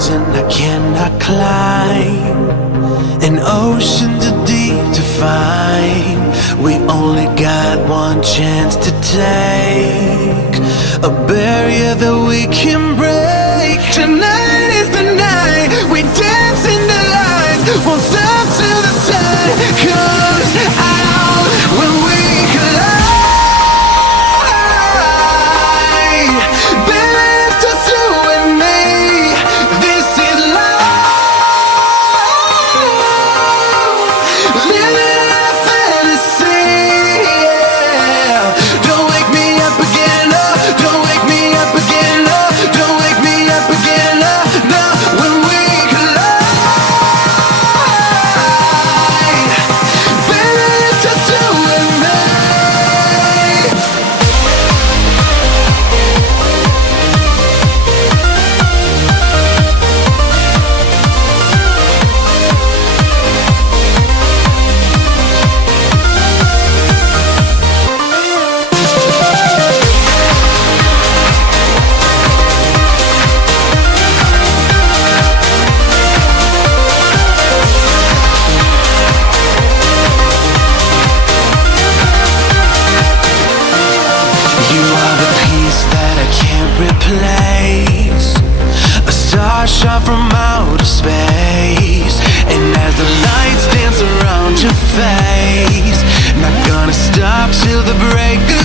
mountain I cannot climb, an ocean too deep to find. We only got one chance to take, a barrier that we can break. Tonight is the night we dance in the lights, won't stop till the sun comes out. When we collide, baby, it's just you and me. This is love, living in a fantasy. Yeah. Don't wake me up again, no. Don't wake me up again, no. Don't wake me up again, no. No. When we collide, baby, it's just you and me. You are the piece that I can't replace, a star shot from outer space. And as the lights dance around your face, not gonna stop till the break of